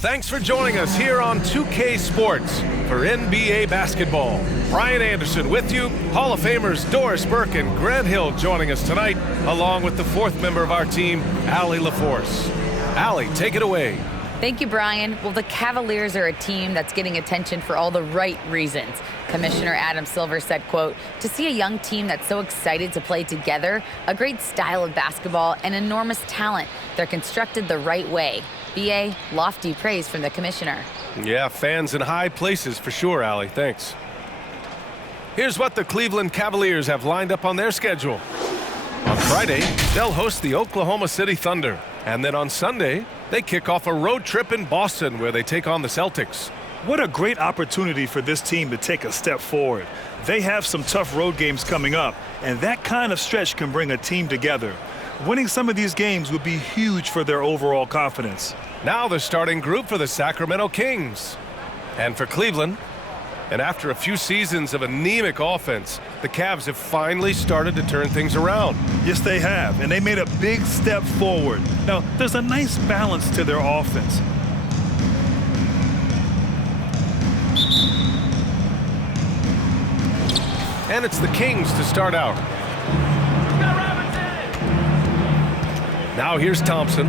Thanks for joining us here on 2K Sports for NBA basketball. Brian Anderson with you, Hall of Famers Doris Burke and Grant Hill joining us tonight, along with the fourth member of our team, Allie LaForce. Allie, take it away. Thank you, Brian. Well, the Cavaliers are a team that's getting attention for all the right reasons. Commissioner Adam Silver said, quote, "To see a young team that's so excited to play together, a great style of basketball, and enormous talent. They're constructed the right way." BA, lofty praise from the commissioner. Yeah, fans in high places for sure, Allie. Thanks. Here's what the Cleveland Cavaliers have lined up on their schedule. On Friday, they'll host the Oklahoma City Thunder. And then on Sunday, they kick off a road trip in Boston where they take on the Celtics. What a great opportunity for this team to take a step forward. They have some tough road games coming up, and that kind of stretch can bring a team together. Winning some of these games would be huge for their overall confidence. Now the starting group for the Sacramento Kings. And for Cleveland, and after a few seasons of anemic offense, the Cavs have finally started to turn things around. Yes, they have, and they made a big step forward. Now, there's a nice balance to their offense. And it's the Kings to start out. Now here's Thompson.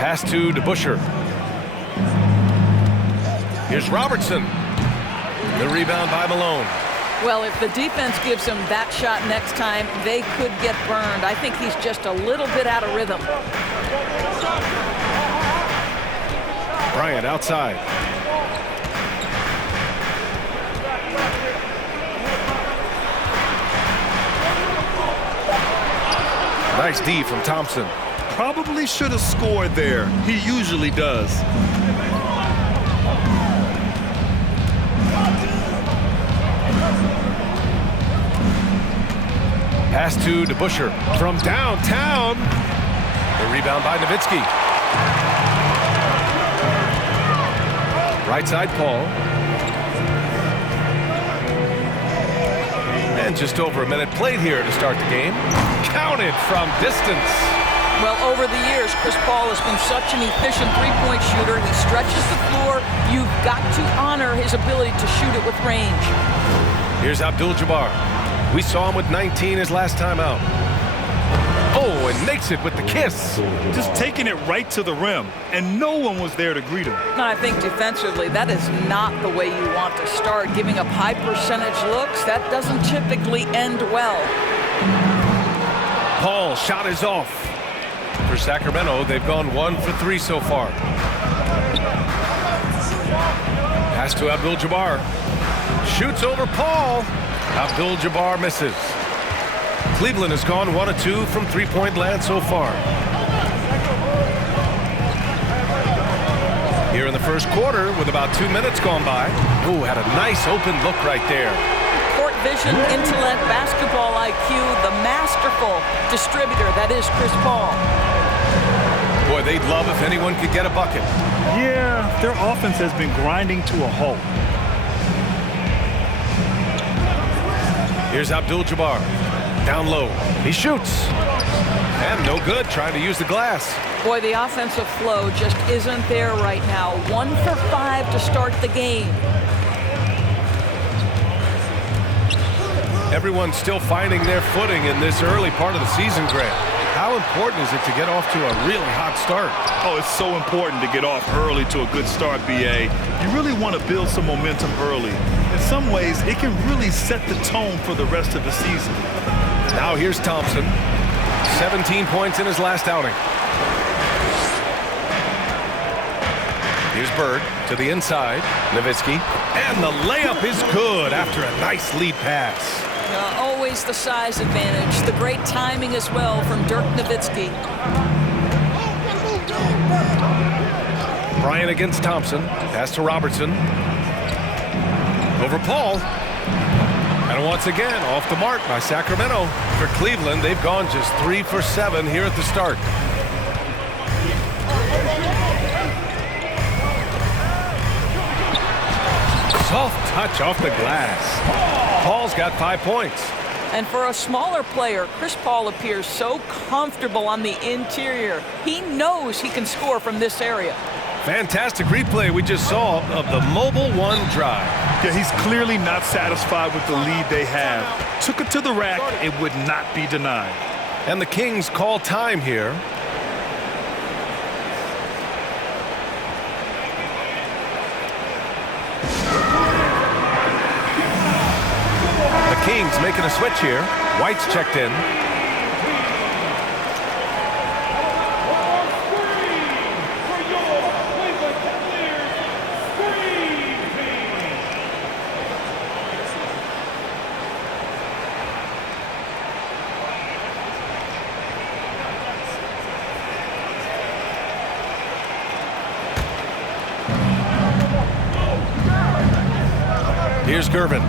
Pass to DeBusschere. Here's Robertson. The rebound by Malone. Well, if the defense gives him that shot next time, they could get burned. I think he's just a little bit out of rhythm. Bryant outside. Nice D from Thompson. Probably should have scored there. He usually does. Pass to DeBusschere from downtown. The rebound by Nowitzki. Right side, Paul. And just over a minute played here to start the game. Counted from distance. Well, over the years, Chris Paul has been such an efficient three-point shooter. He stretches the floor. You've got to honor his ability to shoot it with range. Here's Abdul-Jabbar. We saw him with 19 his last time out. Oh, and makes it with the kiss. Just taking it right to the rim, and no one was there to greet him. No, I think defensively, that is not the way you want to start. Giving up high percentage looks, that doesn't typically end well. Paul shot is off. For Sacramento, they've gone 1 for 3 so far. Pass to Abdul-Jabbar. Shoots over Paul. Abdul-Jabbar misses. Cleveland has gone 1 of 2 from three-point land so far. Here in the first quarter, with about 2 minutes gone by. Oh, had a nice open look right there. Court vision, intellect, basketball IQ, the masterful distributor that is Chris Paul. Boy, they'd love if anyone could get a bucket. Yeah, their offense has been grinding to a halt. Here's Abdul-Jabbar. Down low. He shoots. And no good, trying to use the glass. Boy, the offensive flow just isn't there right now. 1 for 5 to start the game. Everyone's still finding their footing in this early part of the season, Grant. How important is it to get off to a really hot start? Oh, it's so important to get off early to a good start, BA. You really want to build some momentum early. In some ways, it can really set the tone for the rest of the season. Now here's Thompson. 17 points in his last outing. Here's Bird to the inside. Nowitzki. And the layup is good after a nice lead pass. Always the size advantage. The great timing as well from Dirk Nowitzki. Bryant against Thompson. Pass to Robertson. Over Paul. And once again, off the mark by Sacramento. For Cleveland, they've gone just 3 for 7 here at the start. Soft touch off the glass. Paul's got 5 points. And for a smaller player, Chris Paul appears so comfortable on the interior. He knows he can score from this area. Fantastic replay we just saw of the Mobile One drive. Yeah, he's clearly not satisfied with the lead they have. Took it to the rack. It would not be denied. And the Kings call time here. The Kings making a switch here. White's checked in. Here's Gervin,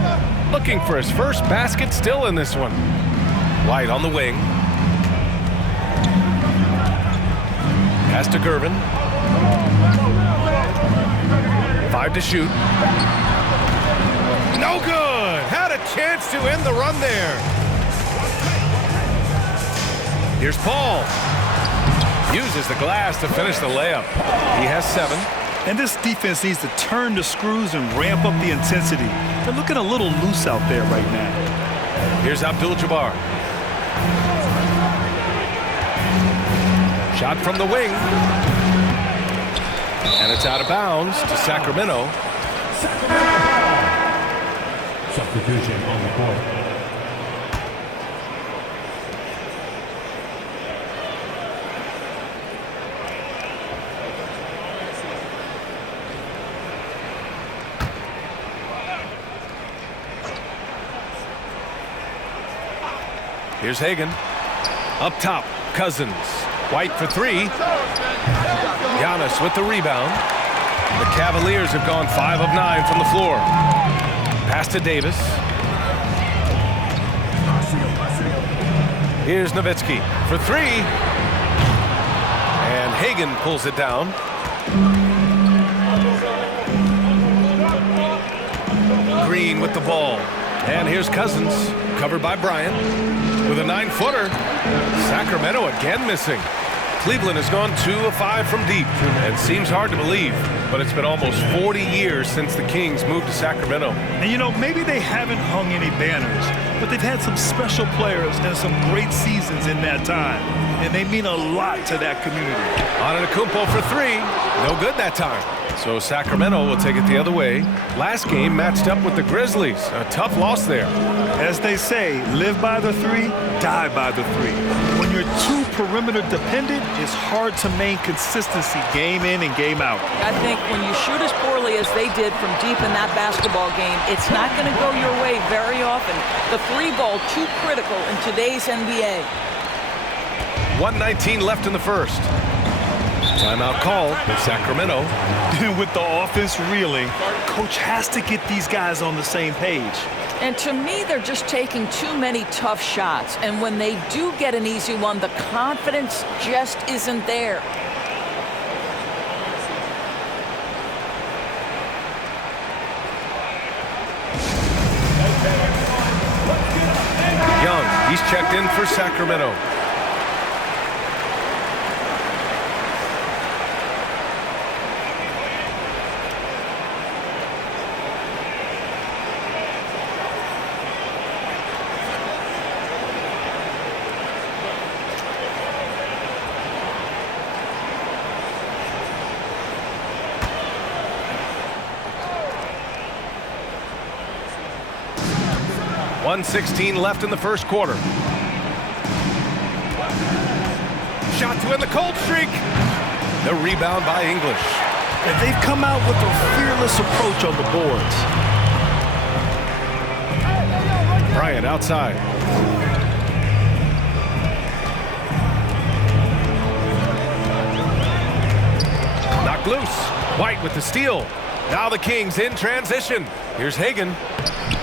looking for his first basket, still in this one. White on the wing. Pass to Gervin. 5 to shoot. No good! Had a chance to end the run there. Here's Paul. Uses the glass to finish the layup. He has 7. And this defense needs to turn the screws and ramp up the intensity. They're looking a little loose out there right now. Here's Abdul-Jabbar. Shot from the wing. And it's out of bounds to Sacramento. Substitution on the court. Here's Hagan. Up top, Cousins. White for 3. Giannis with the rebound. The Cavaliers have gone 5 of 9 from the floor. Pass to Davis. Here's Nowitzki for 3. And Hagan pulls it down. Green with the ball. And here's Cousins, covered by Bryant. With a 9-footer, Sacramento again missing. Cleveland has gone 2 of 5 from deep, and seems hard to believe, but it's been almost 40 years since the Kings moved to Sacramento. And you know, maybe they haven't hung any banners, but they've had some special players and some great seasons in that time, and they mean a lot to that community. Antetokounmpo for 3, no good that time. So Sacramento will take it the other way. Last game matched up with the Grizzlies. A tough loss there. As they say, live by the 3, die by the 3. When you're too perimeter dependent, it's hard to maintain consistency game in and game out. I think when you shoot as poorly as they did from deep in that basketball game, it's not going to go your way very often. The 3 ball too critical in today's NBA. 1:19 left in the first. Timeout called in Sacramento. With the offense reeling, coach has to get these guys on the same page. And to me, they're just taking too many tough shots. And when they do get an easy one, the confidence just isn't there. Young, he's checked in for Sacramento. .116 left in the first quarter. Shot to end the cold streak. The rebound by English. And they've come out with a fearless approach on the boards. Bryant outside. Knocked loose. White with the steal. Now the Kings in transition. Here's Hagan.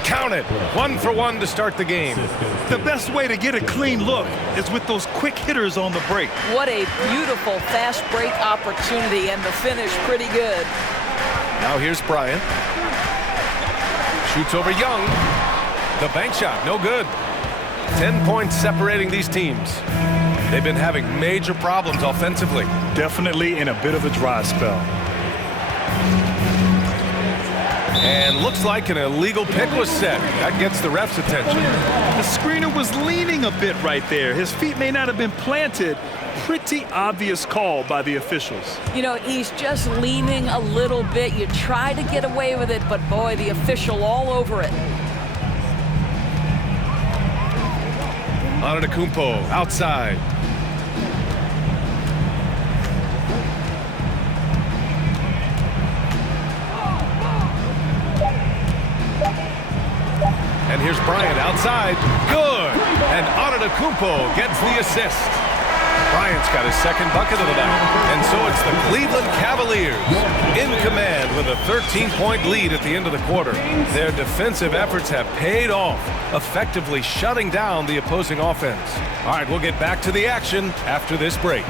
Count it. 1 for 1 to start the game. The best way to get a clean look is with those quick hitters on the break. What a beautiful fast break opportunity, and the finish pretty good. Now here's Bryant. Shoots over Young. The bank shot, no good. 10 points separating these teams. They've been having major problems offensively. Definitely in a bit of a dry spell. And looks like an illegal pick was set. That gets the ref's attention. The screener was leaning a bit right there. His feet may not have been planted. Pretty obvious call by the officials. You know, he's just leaning a little bit. You try to get away with it, but boy, the official all over it. Antetokounmpo outside. And here's Bryant outside. Good. And Antetokounmpo gets the assist. Bryant's got his second bucket of the night. And so it's the Cleveland Cavaliers in command with a 13-point lead at the end of the quarter. Their defensive efforts have paid off, effectively shutting down the opposing offense. All right, we'll get back to the action after this break.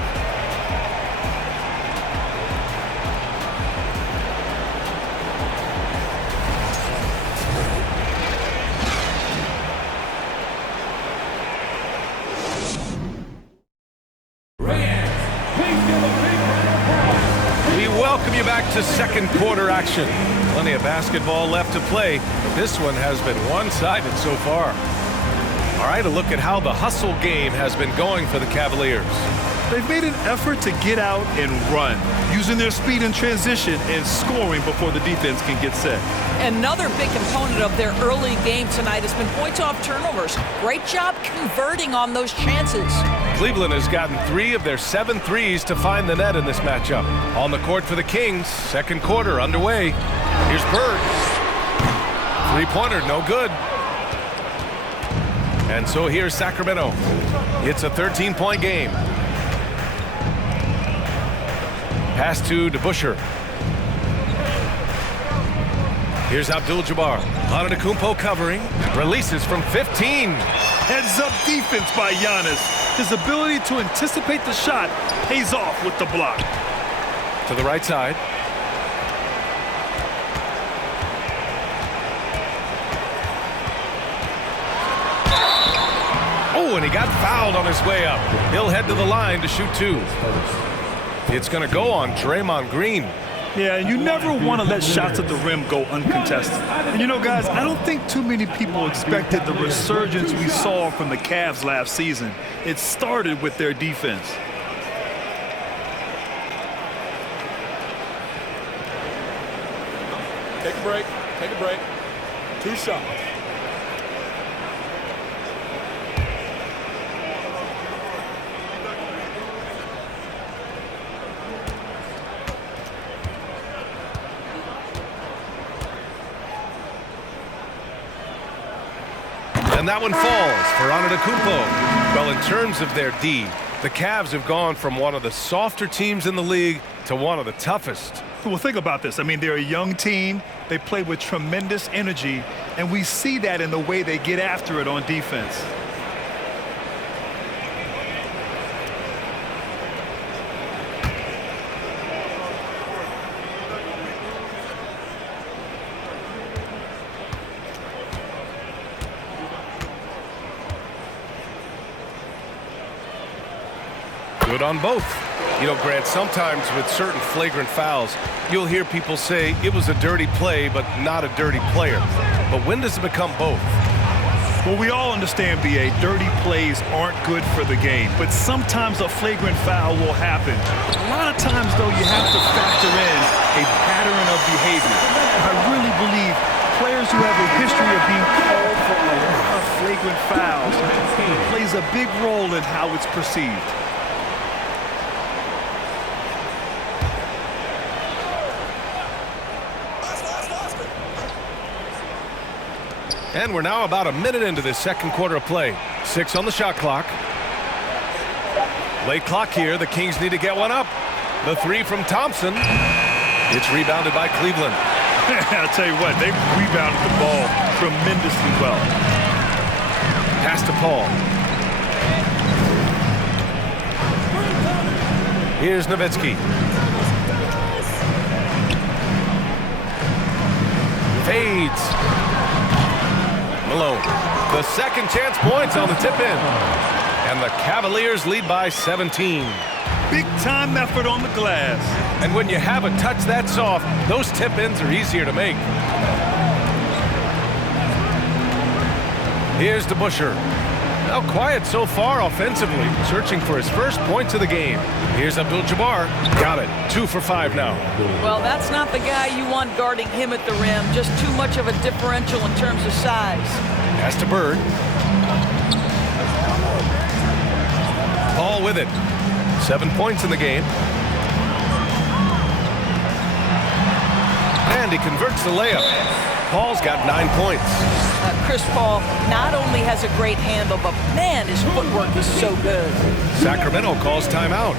Welcome you back to second quarter action. Plenty of basketball left to play, but this one has been one-sided so far. All right, a look at how the hustle game has been going for the Cavaliers. They've made an effort to get out and run, using their speed in transition and scoring before the defense can get set. Another big component of their early game tonight has been points off turnovers. Great job converting on those chances. Cleveland has gotten 3 of their 7 threes to find the net in this matchup. On the court for the Kings, second quarter underway. Here's Bird. Three-pointer, no good. And so here's Sacramento. It's a 13-point game. Pass to DeBusschere. Here's Abdul-Jabbar. Antetokounmpo covering. Releases from 15. Heads-up defense by Giannis. His ability to anticipate the shot pays off with the block. To the right side. Oh, and he got fouled on his way up. He'll head to the line to shoot 2. It's going to go on Draymond Green. Yeah, and you never want to let shots at the rim go uncontested. And you know, guys, I don't think too many people expected the resurgence we saw from the Cavs last season. It started with their defense. Take a break. Take a break. 2 shots. And that one falls for Antetokounmpo. Well, in terms of their D, the Cavs have gone from one of the softer teams in the league to one of the toughest. Well, think about this. I mean, they're a young team. They play with tremendous energy, and we see that in the way they get after it on defense. Good on both. You know, Grant, sometimes with certain flagrant fouls, you'll hear people say it was a dirty play, but not a dirty player. But when does it become both? Well, we all understand, B.A., dirty plays aren't good for the game, but sometimes a flagrant foul will happen. A lot of times, though, you have to factor in a pattern of behavior. I really believe players who have a history of being called for a lot of flagrant fouls plays a big role in how it's perceived. And we're now about a minute into this second quarter of play. 6 on the shot clock. Late clock here. The Kings need to get one up. The 3 from Thompson. It's rebounded by Cleveland. I'll tell you what, they've rebounded the ball tremendously well. Pass to Paul. Here's Nowitzki. Fades. Malone. The second chance points on the tip-in. And the Cavaliers lead by 17. Big time effort on the glass. And when you have a touch that soft, those tip-ins are easier to make. Here's DeBuscher. Now quiet so far offensively, searching for his first points of the game. Here's Abdul-Jabbar. Got it. 2 for 5 now. Well, that's not the guy you want guarding him at the rim. Just too much of a differential in terms of size. Pass to Bird. Paul with it. 7 points in the game. And he converts the layup. Paul's got 9 points. Chris Paul not only has a great handle, but man, his footwork is so good. Sacramento calls timeout.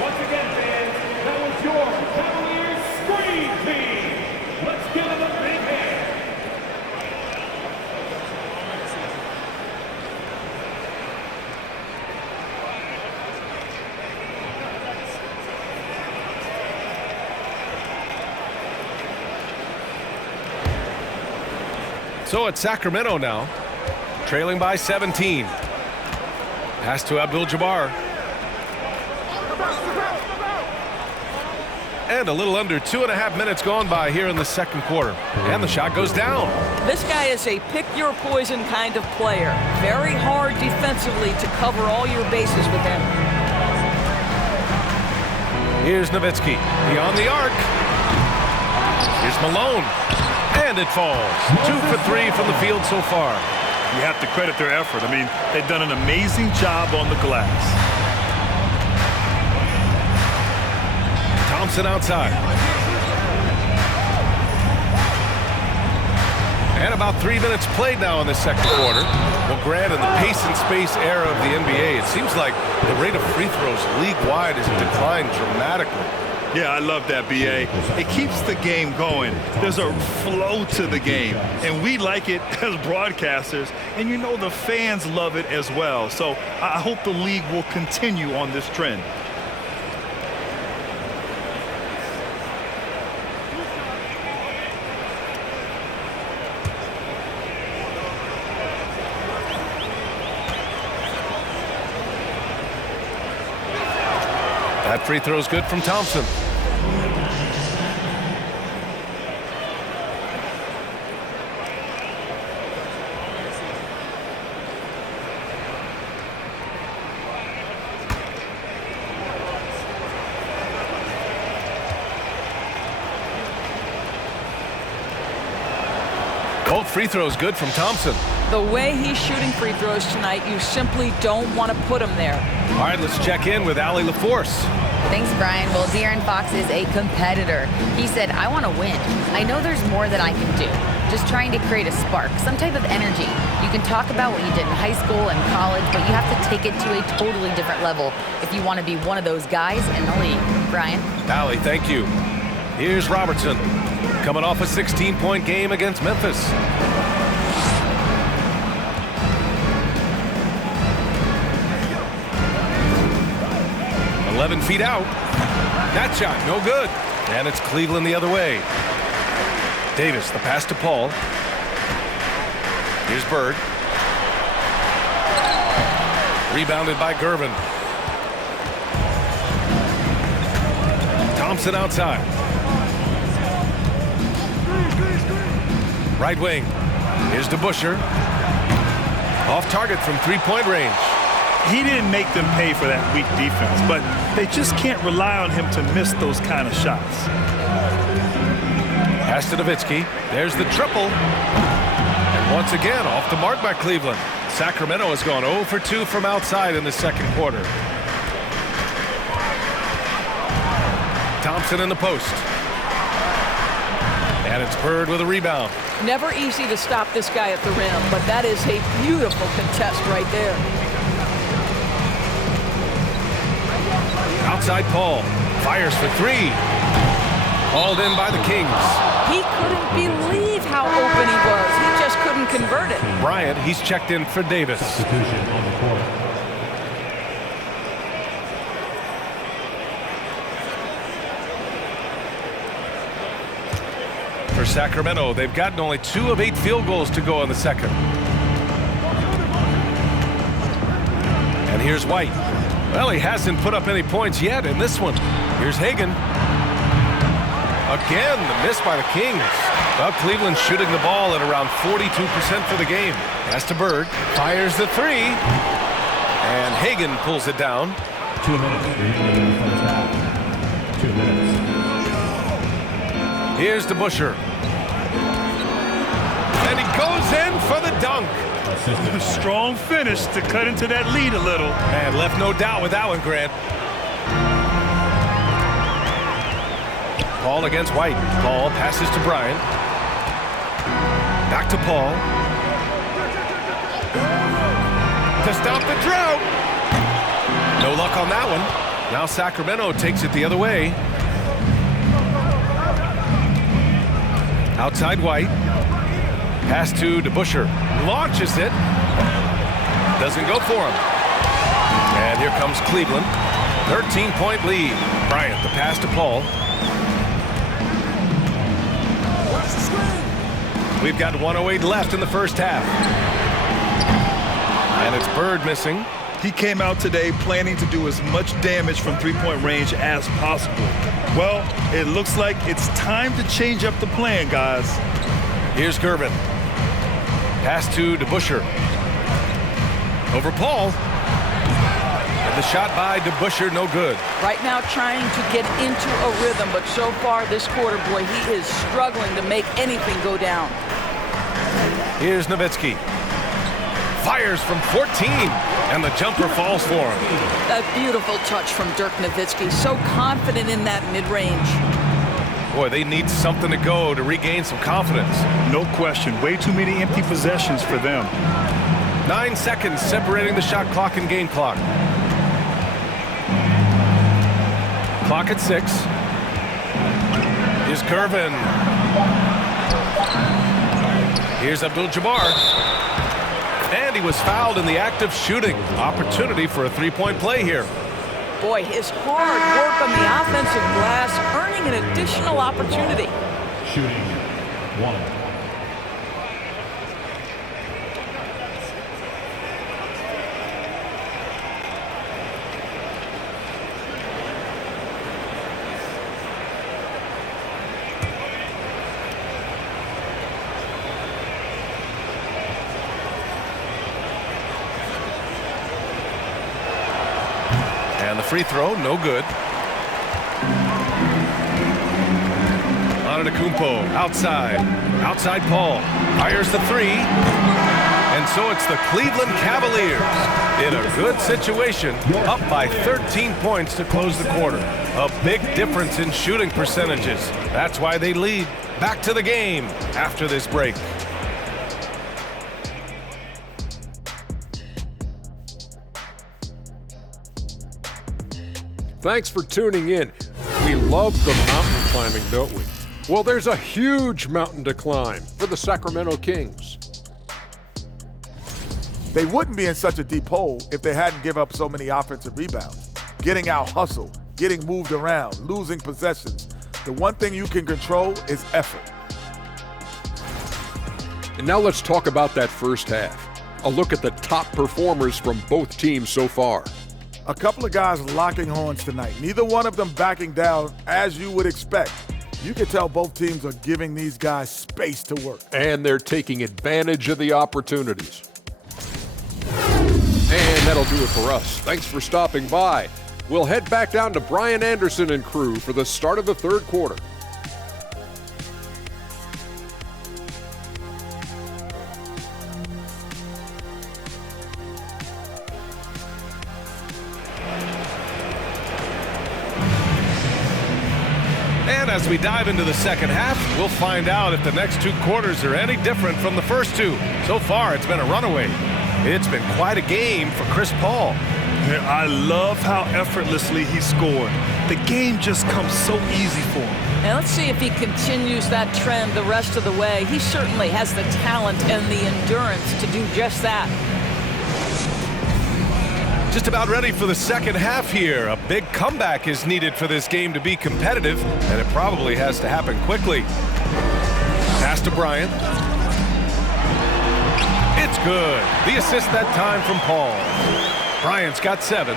Once again, fans, that was your Cavaliers Screen Team. Let's give them a big hand. So it's Sacramento now, trailing by 17. Pass to Abdul-Jabbar. And a little under 2.5 minutes gone by here in the second quarter. And the shot goes down. This guy is a pick-your-poison kind of player. Very hard defensively to cover all your bases with him. Here's Nowitzki, beyond the arc. Here's Malone. And it falls. 2 for 3 from the field so far. You have to credit their effort. I mean, they've done an amazing job on the glass. Thompson outside. And about 3 minutes played now in the second quarter. Well, Grant, in the pace and space era of the NBA, it seems like the rate of free throws league-wide has declined dramatically. Yeah, I love that, B.A. It keeps the game going. There's a flow to the game, and we like it as broadcasters, and you know the fans love it as well. So I hope the league will continue on this trend. That free throw is good from Thompson. Both free throws good from Thompson. The way he's shooting free throws tonight, you simply don't want to put him there. All right, let's check in with Allie LaForce. Thanks, Brian. Well, De'Aaron Fox is a competitor. He said, I want to win. I know there's more that I can do. Just trying to create a spark, some type of energy. You can talk about what you did in high school and college, but you have to take it to a totally different level if you want to be one of those guys in the league. Brian? Allie, thank you. Here's Robertson, coming off a 16-point game against Memphis. 11 feet out. That shot, no good. And it's Cleveland the other way. Davis, the pass to Paul. Here's Bird. Rebounded by Gervin. Thompson outside. Right wing. Here's DeBuscher. Off target from three-point range. He didn't make them pay for that weak defense, but they just can't rely on him to miss those kind of shots. Pass to Nowitzki. There's the triple. And once again, off the mark by Cleveland. Sacramento has gone 0 for 2 from outside in the second quarter. Thompson in the post. And it's Bird with a rebound. Never easy to stop this guy at the rim, but that is a beautiful contest right there. Outside Paul. Fires for three. Hauled in by the Kings. He couldn't believe how open he was. He just couldn't convert it. Bryant, he's checked in for Davis. Substitution on the court. For Sacramento, they've gotten only 2 of 8 field goals to go in the second. And here's White. Well, he hasn't put up any points yet in this one. Here's Hagan. Again, the miss by the Kings. Well, Cleveland shooting the ball at around 42% for the game. Pass to Bird. Fires the 3. And Hagan pulls it down. 2 minutes. 2 minutes. Here's to Busher. And he goes in for the dunk. A strong finish to cut into that lead a little. And left no doubt with that one, Grant. Paul against White. Paul passes to Bryant. Back to Paul. To stop the drought. No luck on that one. Now Sacramento takes it the other way. Outside White. Pass to DeBusschere. Launches it. Doesn't go for him. And here comes Cleveland. 13-point lead. Bryant, the pass to Paul. We've got 1:08 left in the first half. And it's Bird missing. He came out today planning to do as much damage from three-point range as possible. Well, it looks like it's time to change up the plan, guys. Here's Gervin. Pass to DeBusschere. Over Paul. And the shot by DeBusschere, no good. Right now trying to get into a rhythm, but so far this quarter, boy, he is struggling to make anything go down. Here's Nowitzki. Fires from 14, and the jumper falls for him. A beautiful touch from Dirk Nowitzki, so confident in that mid-range. Boy, they need something to go to regain some confidence. No question. Way too many empty possessions for them. 9 seconds separating the shot clock and game clock. Clock at 6. Here's Gervin. Here's Abdul-Jabbar. And he was fouled in the act of shooting. Opportunity for a three-point play here. Boy, his hard work on the offensive glass, earning an additional opportunity. Shooting 1. And the free throw, no good. Antetokounmpo, outside. Outside Paul. Fires the 3. And so it's the Cleveland Cavaliers in a good situation, up by 13 points to close the quarter. A big difference in shooting percentages. That's why they lead. Back to the game after this break. Thanks for tuning in. We love the mountain climbing, don't we? Well, there's a huge mountain to climb for the Sacramento Kings. They wouldn't be in such a deep hole if they hadn't given up so many offensive rebounds. Getting out hustled, getting moved around, losing possessions. The one thing you can control is effort. And now let's talk about that first half. A look at the top performers from both teams so far. A couple of guys locking horns tonight. Neither one of them backing down as you would expect. You can tell both teams are giving these guys space to work. And they're taking advantage of the opportunities. And that'll do it for us. Thanks for stopping by. We'll head back down to Brian Anderson and crew for the start of the third quarter. And as we dive into the second half, we'll find out if the next 2 quarters are any different from the first 2. So far, it's been a runaway. It's been quite a game for Chris Paul. I love how effortlessly he scored. The game just comes so easy for him. And let's see if he continues that trend the rest of the way. He certainly has the talent and the endurance to do just that. Just about ready for the second half here. A big comeback is needed for this game to be competitive, and it probably has to happen quickly. Pass to Bryant. It's good. The assist that time from Paul. Bryant's got 7.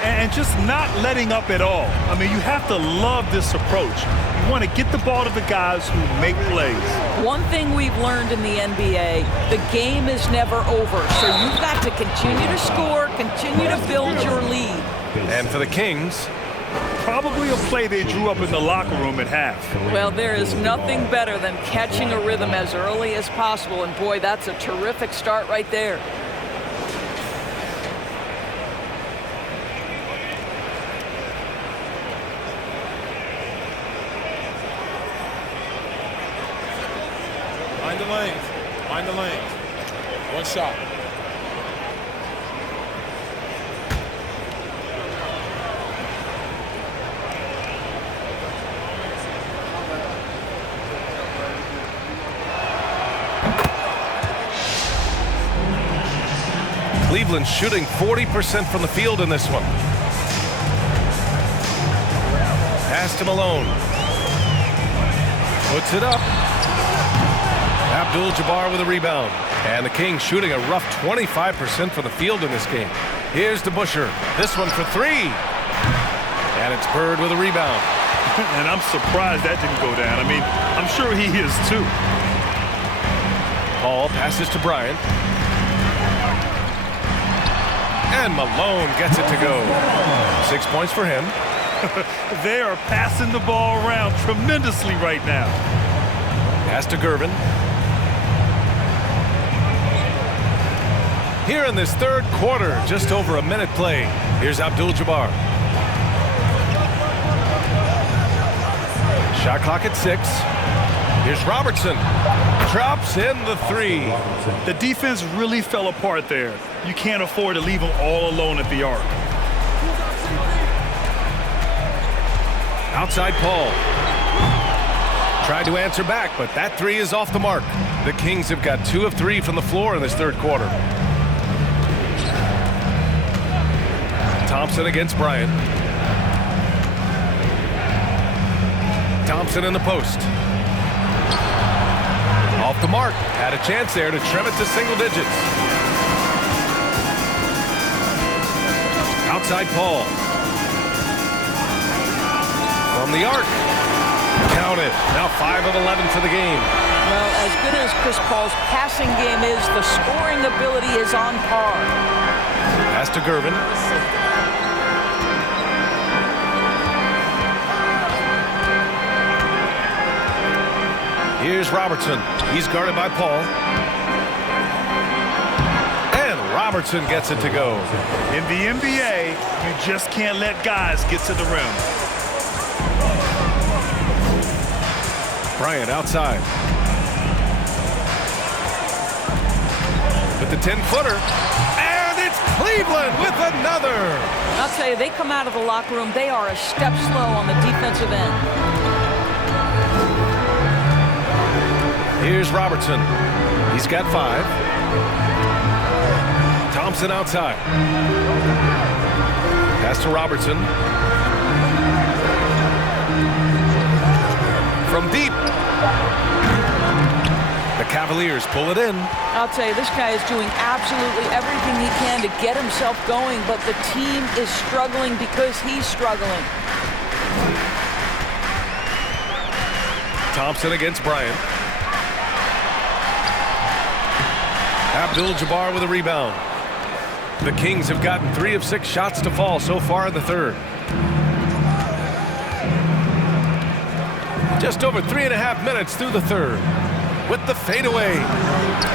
And just not letting up at all. I mean, you have to love this approach. You want to get the ball to the guys who make plays. One thing we've learned in the NBA, the game is never over. So you've got to continue to score, continue to build your lead. And for the Kings, probably a play they drew up in the locker room at half. Well, there is nothing better than catching a rhythm as early as possible. And boy, that's a terrific start right there. Mind the lanes. Mind the lanes. One shot. Cleveland shooting 40% from the field in this one. Pass to Malone. Puts it up. Abdul-Jabbar with a rebound. And the Kings shooting a rough 25% from the field in this game. Here's to Busher. This one for 3. And it's Bird with a rebound. And I'm surprised that didn't go down. I mean, I'm sure he is too. Paul passes to Bryant. And Malone gets it to go. 6 points for him. They are passing the ball around tremendously right now. Pass to Gervin. Here in this third quarter, just over a minute play. Here's Abdul-Jabbar. Shot clock at 6. Here's Robertson. Drops in the 3. The defense really fell apart there. You can't afford to leave them all alone at the arc. Outside Paul. Tried to answer back, but that 3 is off the mark. The Kings have got 2 of 3 from the floor in this third quarter. Thompson against Bryant. Thompson in the post. Off the mark. Had a chance there to trim it to single digits. Outside Paul. From the arc. Count it. Now 5 of 11 for the game. Well, as good as Chris Paul's passing game is, the scoring ability is on par. Pass to Gervin. Here's Robertson. He's guarded by Paul. And Robertson gets it to go. In the NBA, you just can't let guys get to the rim. Bryant outside. With the 10-footer. And it's Cleveland with another. I'll tell you, they come out of the locker room, they are a step slow on the defensive end. Here's Robertson. He's got 5. Thompson outside. Pass to Robertson. From deep. The Cavaliers pull it in. I'll tell you, this guy is doing absolutely everything he can to get himself going, but the team is struggling because he's struggling. Thompson against Bryant. Abdul-Jabbar with a rebound. The Kings have gotten 3 of 6 shots to fall so far in the third. Just over 3.5 minutes through the third. With the fadeaway.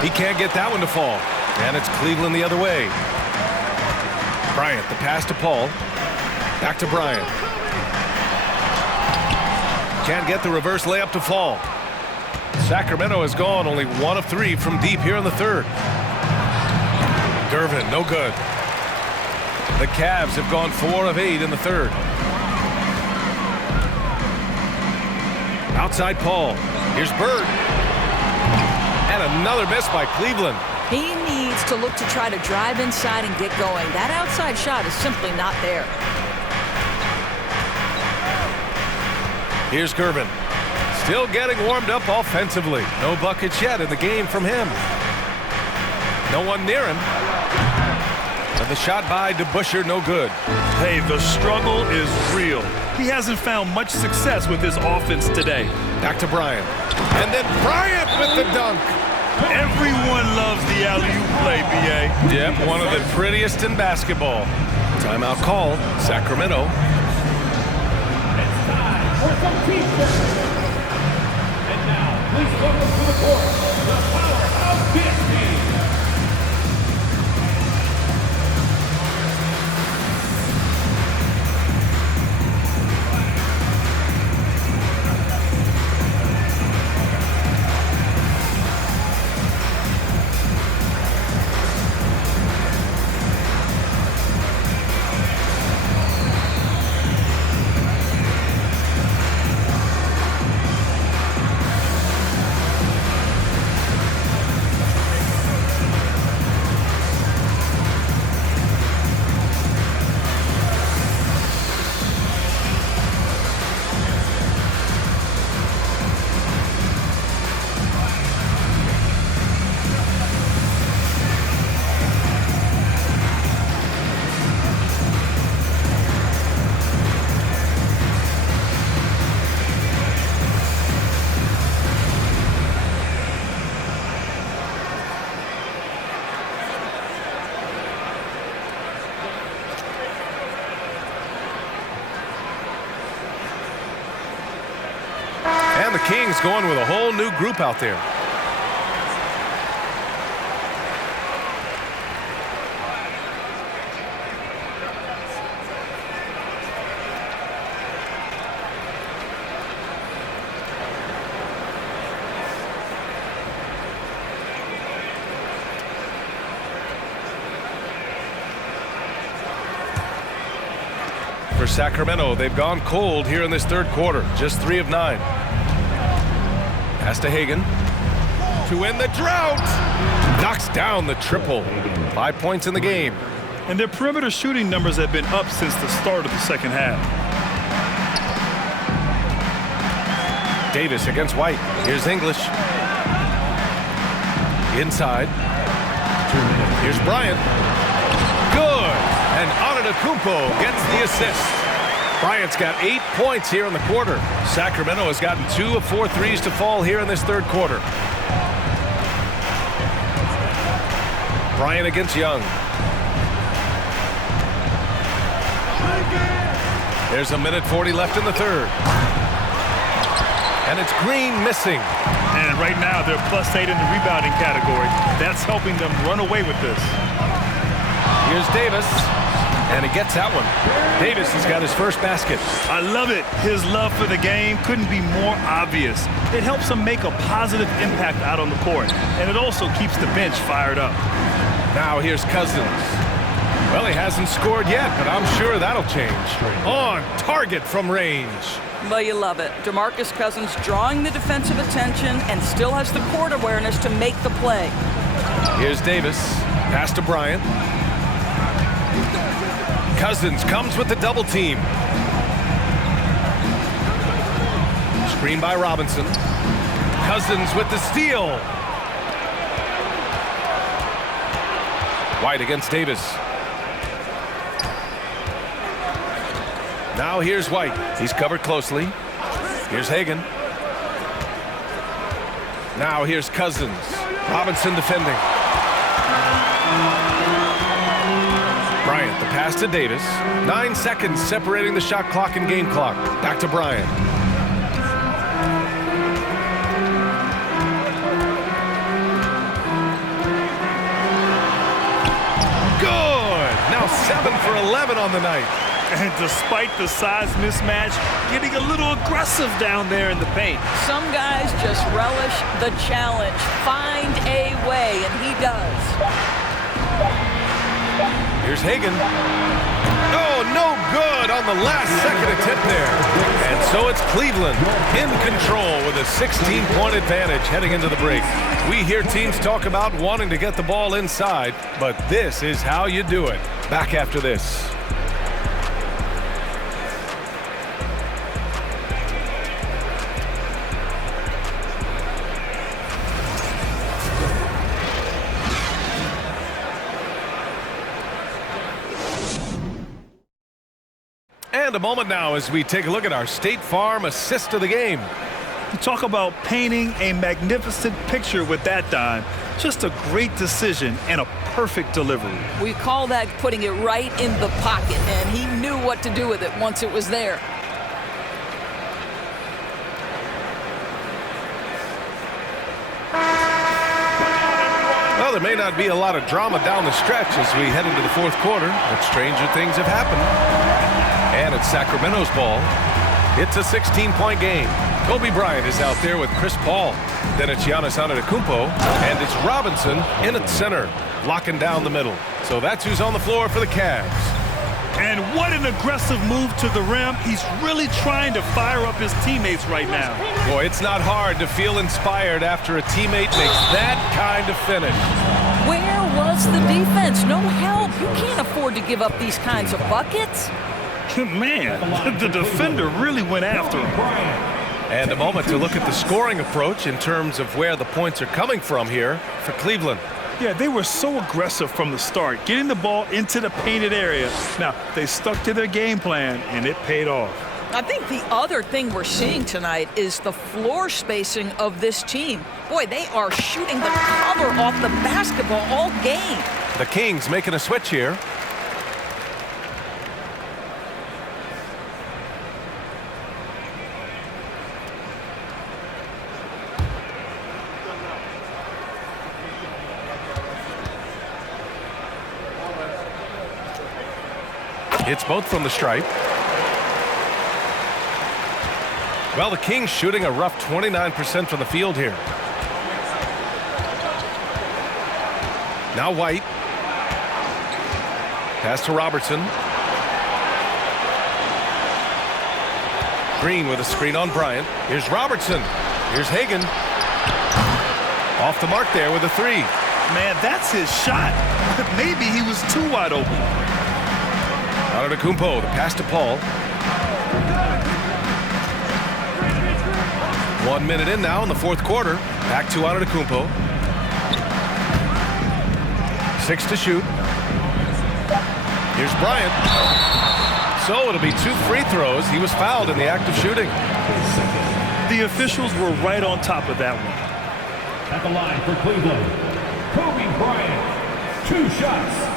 He can't get that one to fall. And it's Cleveland the other way. Bryant, the pass to Paul. Back to Bryant. Can't get the reverse layup to fall. Sacramento has gone only 1 of 3 from deep here in the third. Gervin, no good. The Cavs have gone 4 of 8 in the third. Outside Paul. Here's Bird. And another miss by Cleveland. He needs to look to try to drive inside and get going. That outside shot is simply not there. Here's Gervin. Still getting warmed up offensively. No buckets yet in the game from him. No one near him. And the shot by DeBusschere, no good. Hey, the struggle is real. He hasn't found much success with his offense today. Back to Bryant. And then Bryant with the dunk. Everyone loves the alley-oop play, B.A. Yep, one of the prettiest in basketball. Timeout call, Sacramento. It's time for some team business. And now, please welcome to the court, the powerhouse Kid team. And the Kings going with a whole new group out there. For Sacramento, they've gone cold here in this third quarter. Just 3 of 9. Pass to Hagan. To end the drought. Knocks down the triple. 5 points in the game. And their perimeter shooting numbers have been up since the start of the second half. Davis against White. Here's English. Inside. Here's Bryant. Good. And Antetokounmpo gets the assist. Bryant's got 8 points here in the quarter. Sacramento has gotten 2 of 4 threes to fall here in this third quarter. Bryant against Young. There's 1:40 left in the third. And it's Green missing. And right now they're +8 in the rebounding category. That's helping them run away with this. Here's Davis. And he gets that one. Davis has got his first basket. I love it. His love for the game couldn't be more obvious. It helps him make a positive impact out on the court. And it also keeps the bench fired up. Now here's Cousins. Well, he hasn't scored yet, but I'm sure that'll change. On target from range. Well, you love it. DeMarcus Cousins drawing the defensive attention and still has the court awareness to make the play. Here's Davis. Pass to Bryant. Cousins comes with the double team. Screen by Robinson. Cousins with the steal. White against Davis. Now here's White. He's covered closely. Here's Hagan. Now here's Cousins. Robinson defending. Bryant, the pass to Davis. 9 seconds separating the shot clock and game clock. Back to Bryant. Good! Now 7 for 11 on the night. And despite the size mismatch, getting a little aggressive down there in the paint. Some guys just relish the challenge. Find a way, and he does. Here's Hagan. Oh, no good on the last second attempt there. And so it's Cleveland in control with a 16-point advantage heading into the break. We hear teams talk about wanting to get the ball inside, but this is how you do it. Back after this. And a moment now as we take a look at our State Farm assist of the game. You talk about painting a magnificent picture with that dime. Just a great decision and a perfect delivery. We call that putting it right in the pocket, and he knew what to do with it once it was there. Well, there may not be a lot of drama down the stretch as we head into the fourth quarter, but stranger things have happened. And it's Sacramento's ball. It's a 16-point game. Kobe Bryant is out there with Chris Paul. Then it's Giannis Antetokounmpo, and it's Robinson in at center, locking down the middle. So that's who's on the floor for the Cavs. And what an aggressive move to the rim. He's really trying to fire up his teammates right now. Boy, it's not hard to feel inspired after a teammate makes that kind of finish. Where was the defense? No help. You can't afford to give up these kinds of buckets. Man, the defender really went after him. And a moment to look at the scoring approach in terms of where the points are coming from here for Cleveland. Yeah, they were so aggressive from the start, getting the ball into the painted area. Now, they stuck to their game plan, and it paid off. I think the other thing we're seeing tonight is the floor spacing of this team. Boy, they are shooting the cover off the basketball all game. The Kings making a switch here. It's both from the stripe. Well, the Kings shooting a rough 29% from the field here. Now White. Pass to Robertson. Green with a screen on Bryant. Here's Robertson. Here's Hagan. Off the mark there with a three. Man, that's his shot. Maybe he was too wide open. Antetokounmpo, the pass to Paul. 1 minute in now in the fourth quarter. Back to Antetokounmpo. 6 to shoot. Here's Bryant. So it'll be 2 free throws. He was fouled in the act of shooting. The officials were right on top of that one. At the line for Cleveland, Kobe Bryant, 2 shots.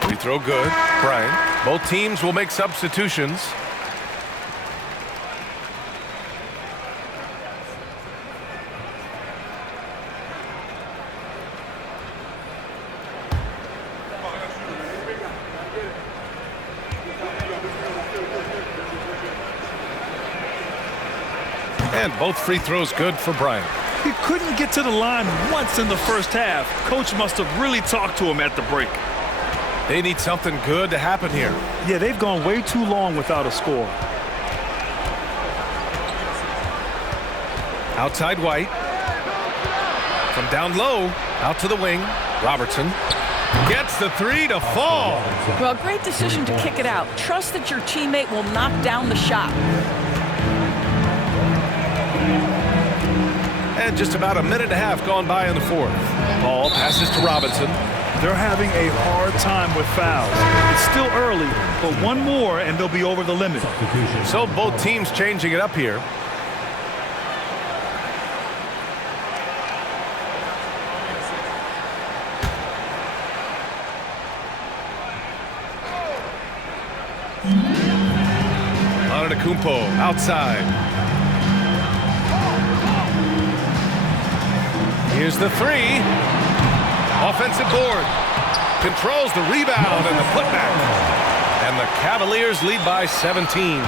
Free throw good. Bryant. Both teams will make substitutions. And both free throws good for Bryant. He couldn't get to the line once in the first half. Coach must have really talked to him at the break. They need something good to happen here. Yeah, they've gone way too long without a score. Outside White. From down low, out to the wing. Robertson gets the three to fall. Well, great decision to kick it out. Trust that your teammate will knock down the shot. And just about a minute and a half gone by in the fourth. Ball passes to Robinson. They're having a hard time with fouls. It's still early, but one more and they'll be over the limit. So both teams changing it up here. Antetokounmpo outside. Here's the three. Offensive board. Controls the rebound and the putback. And the Cavaliers lead by 17.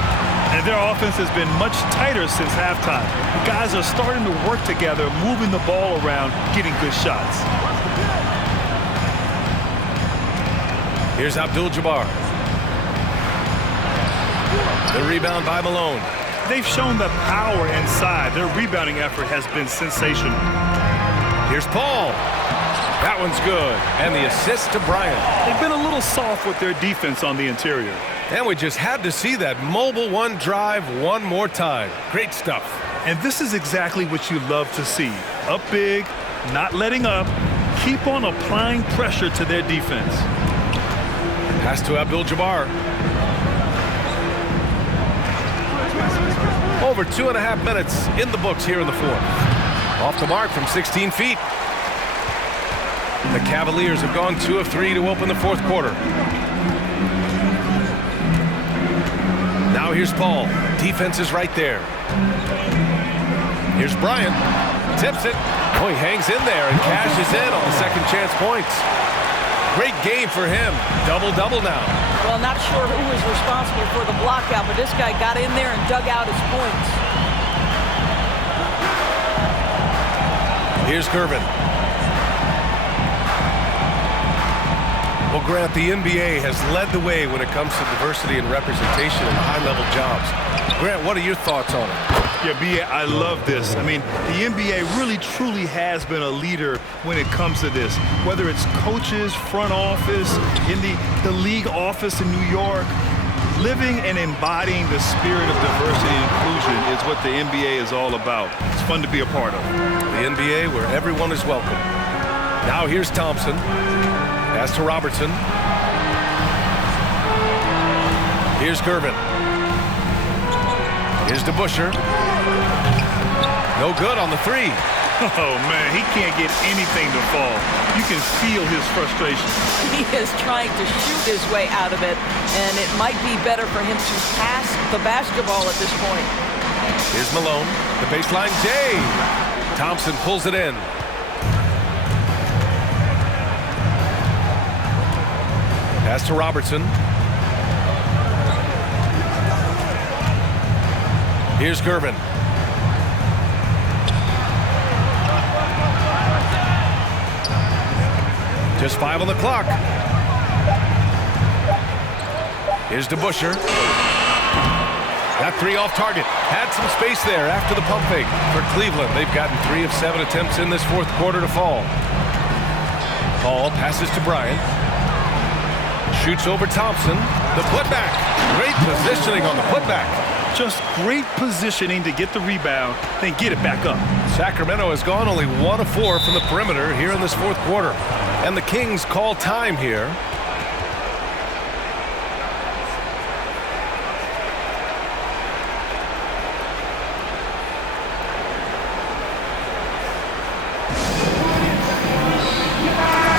And their offense has been much tighter since halftime. Guys are starting to work together, moving the ball around, getting good shots. Here's Abdul-Jabbar. The rebound by Malone. They've shown the power inside. Their rebounding effort has been sensational. Here's Paul. That one's good. And the assist to Bryant. They've been a little soft with their defense on the interior. And we just had to see that mobile one drive one more time. Great stuff. And this is exactly what you love to see. Up big, not letting up, keep on applying pressure to their defense. Pass to Abdul-Jabbar. Over 2.5 minutes in the books here in the fourth. Off the mark from 16 feet. The Cavaliers have gone 2 of 3 to open the fourth quarter. Now here's Paul. Defense is right there. Here's Bryant. Tips it. Oh, he hangs in there and cashes in on the second chance points. Great game for him. Double-double now. Well, not sure who was responsible for the block out, but this guy got in there and dug out his points. Here's Gervin. Well, Grant, the NBA has led the way when it comes to diversity and representation in high-level jobs. Grant, what are your thoughts on it? Yeah, B.A., I love this. I mean, the NBA really, truly has been a leader when it comes to this. Whether it's coaches, front office, in the league office in New York, living and embodying the spirit of diversity and inclusion is what the NBA is all about. It's fun to be a part of. The NBA where everyone is welcome. Now here's Thompson. Pass to Robertson. Here's Gervin. Here's DeBusschere. No good on the three. Oh, man, he can't get anything to fall. You can feel his frustration. He is trying to shoot his way out of it, and it might be better for him to pass the basketball at this point. Here's Malone. The baseline J. Thompson pulls it in. Pass to Robertson. Here's Gervin. Just 5 on the clock. Here's DeBusschere. That three off target. Had some space there after the pump fake for Cleveland. They've gotten 3 of 7 attempts in this fourth quarter to fall. Paul passes to Bryant. Shoots over Thompson. The putback. Great positioning on the putback. Just great positioning to get the rebound, then get it back up. Sacramento has gone only 1 of 4 from the perimeter here in this fourth quarter. And the Kings call time here.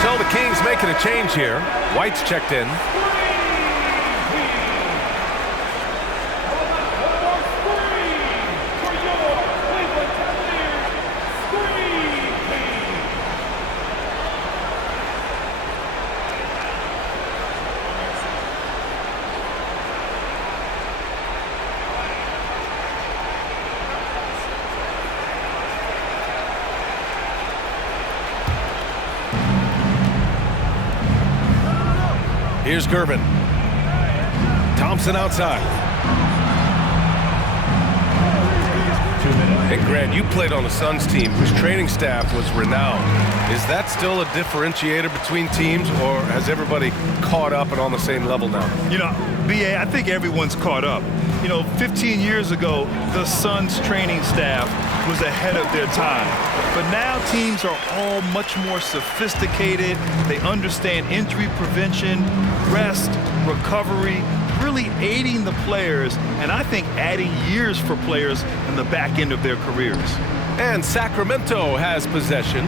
So the Kings making a change here. White's checked in. Here's Gervin. Thompson outside. And Grant, you played on a Suns team whose training staff was renowned. Is that still a differentiator between teams, or has everybody caught up and on the same level now? You know, B.A., I think everyone's caught up. You know, 15 years ago, the Suns training staff was ahead of their time. But now teams are all much more sophisticated. They understand injury prevention, rest, recovery, really aiding the players, and I think adding years for players in the back end of their careers. And Sacramento has possession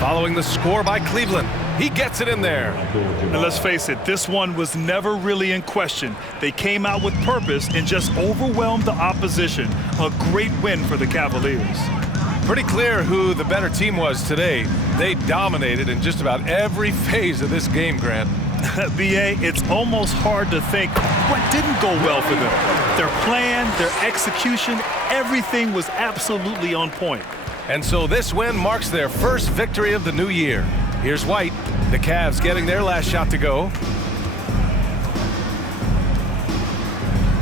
following the score by Cleveland. He gets it in there. And let's face it, this one was never really in question. They came out with purpose and just overwhelmed the opposition. A great win for the Cavaliers. Pretty clear who the better team was today. They dominated in just about every phase of this game, Grant. B.A., it's almost hard to think what didn't go well for them. Their plan, their execution, everything was absolutely on point. And so this win marks their first victory of the new year. Here's White. The Cavs getting their last shot to go.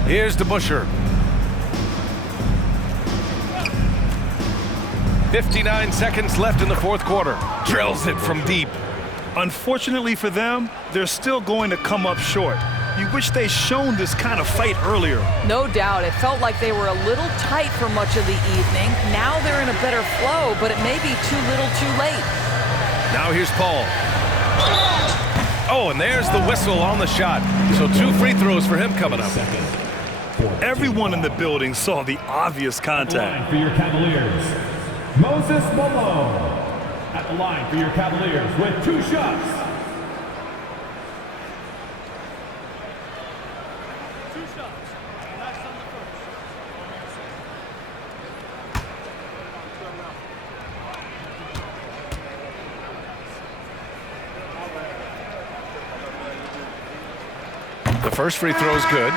Here's DeBusschere. 59 seconds left in the fourth quarter. Drills it from deep. Unfortunately for them, they're still going to come up short. You wish they'd shown this kind of fight earlier. No doubt. It felt like they were a little tight for much of the evening. Now they're in a better flow, but it may be too little too late. Now here's Paul. Oh, and there's the whistle on the shot. So 2 free throws for him coming up. Everyone in the building saw the obvious contact. Line for your Cavaliers, Moses Malone. At the line for your Cavaliers with 2 shots. The first free throw is good.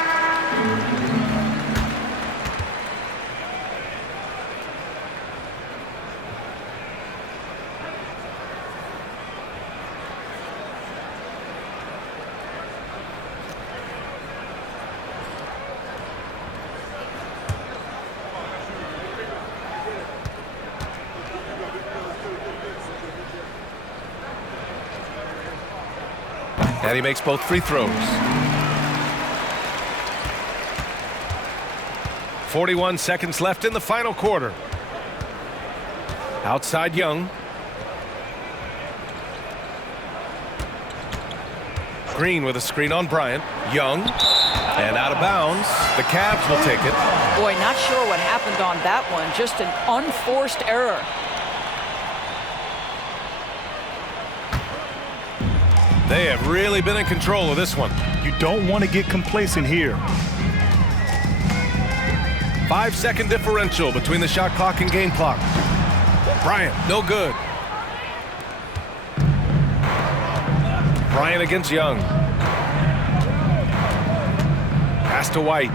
And he makes both free throws. 41 seconds left in the final quarter. Outside Young. Green with a screen on Bryant. Young. And out of bounds. The Cavs will take it. Boy, not sure what happened on that one. Just an unforced error. They have really been in control of this one. You don't want to get complacent here. 5-second differential between the shot clock and game clock. Bryant, no good. Bryant against Young. Pass to White.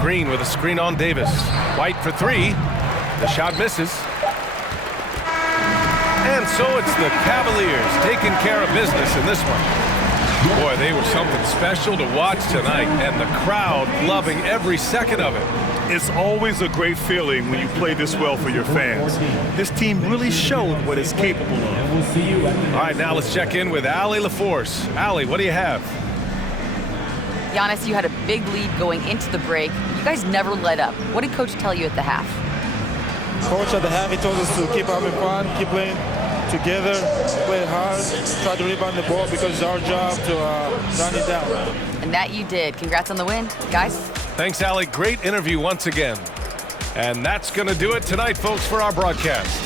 Green with a screen on Davis. White for 3. The shot misses. And so it's the Cavaliers taking care of business in this one. Boy, they were something special to watch tonight, and the crowd loving every second of it. It's always a great feeling when you play this well for your fans. This team really showed what it's capable of. All right, now let's check in with Allie LaForce. Allie, what do you have? Giannis, you had a big lead going into the break. You guys never let up. What did Coach tell you at the half? Coach at the half, he told us to keep having fun, keep playing together, play hard, try to rebound the ball because it's our job to run it down. And that you did. Congrats on the win, guys. Thanks, Allie. Great interview once again. And that's going to do it tonight, folks, for our broadcast.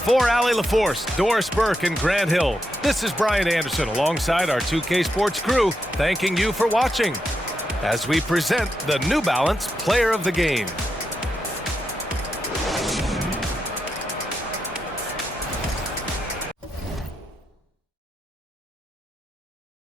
For Allie LaForce, Doris Burke, and Grant Hill, this is Brian Anderson alongside our 2K Sports crew, thanking you for watching as we present the New Balance Player of the Game.